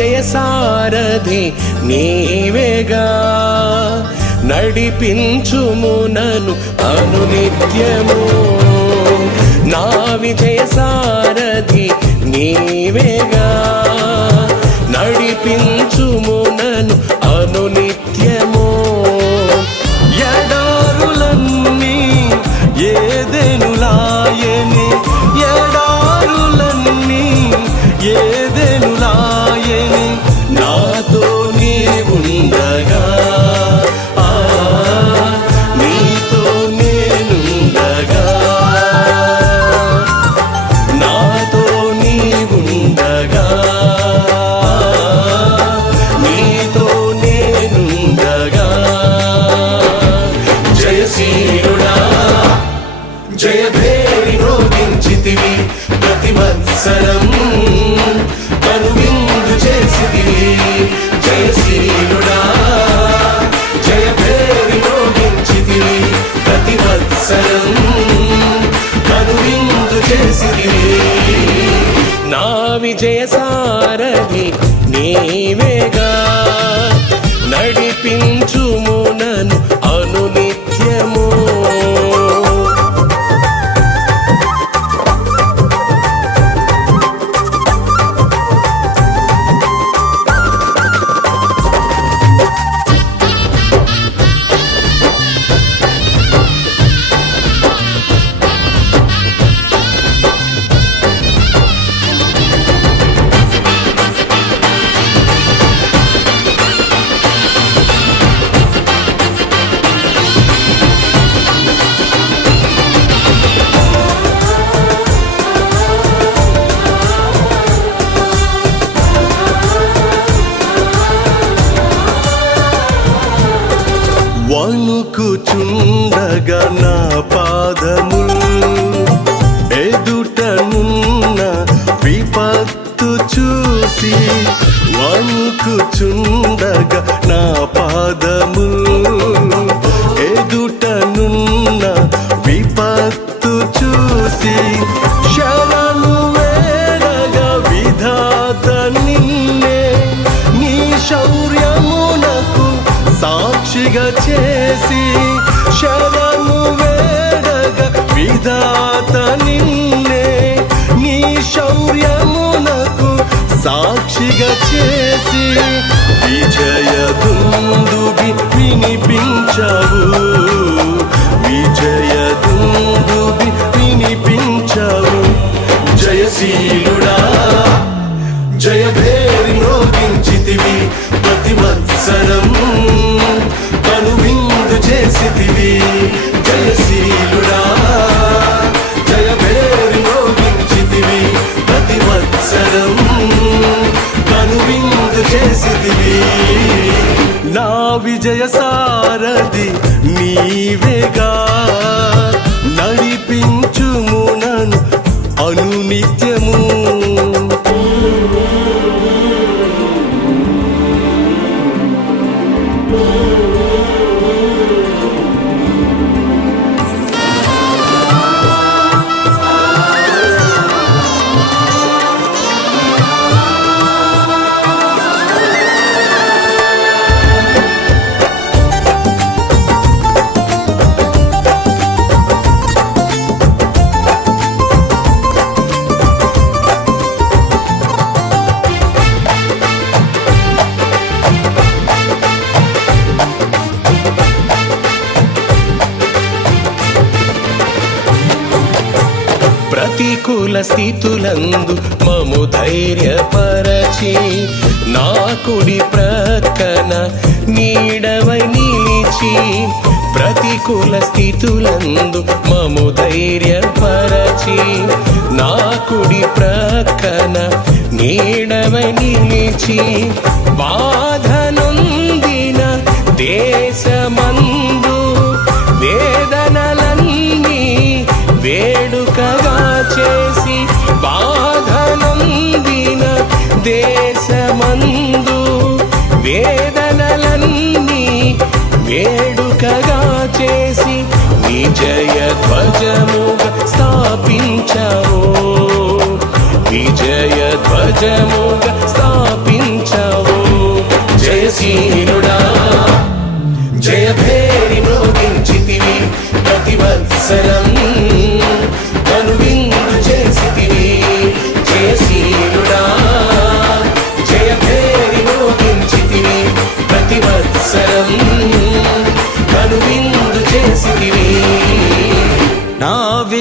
జయ సారథి నీవేగా నడిపించుము నను అనునిత్యము. నా విజయ సారథి నీవేగా విజయ సారథి నీవే అనుకుచుండగా నా పాదము to ನೀವೇ స్థితుల స్థితులందు మము ధైర్యపరచి నా కుడి ప్రక్కన నీడవై నిలిచి ప్రతికూల స్థితులందు మము ధైర్యపరచి నా కుడి ప్రక్కన నీడవై నిలిచి బాధనుందిన దేశమంత వేడుకగా చేసి విజయ ధ్వజముగా స్థాపించము విజయ ధ్వజముగా స్థాప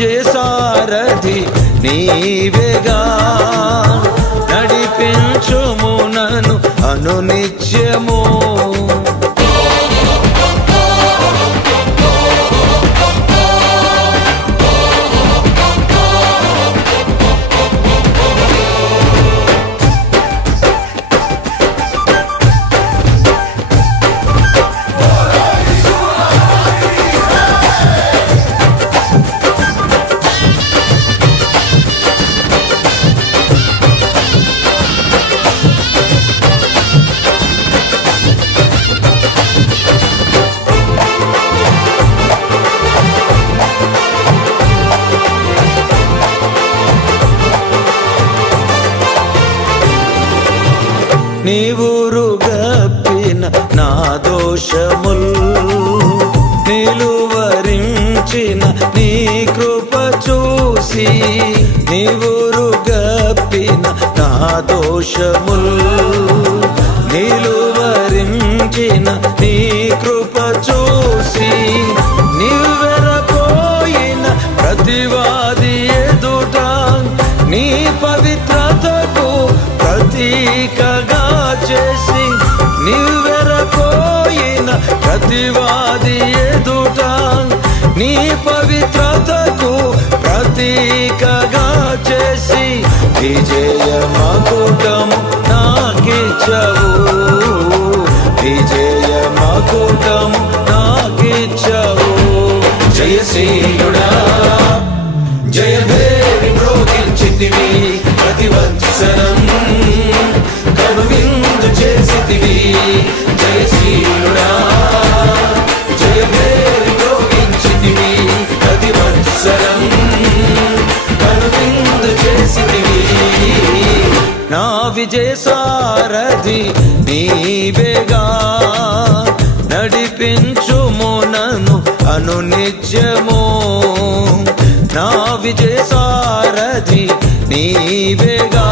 చేసితివి విజయ సారథి నీవేగా నీవురు గప్పిన నా దోషముల్ నిలువరించిన నీ కృప చూసి నీవురు గప్పిన నా దోషముల్ ప్రతివాది ఎదుట నీ పవిత్రతకు ప్రతీకగా చేసి విజయ విజయ సారథి నీవేగా నడిపించుము నన్ను అనునిత్యము. నా విజయ సారథి నీవేగా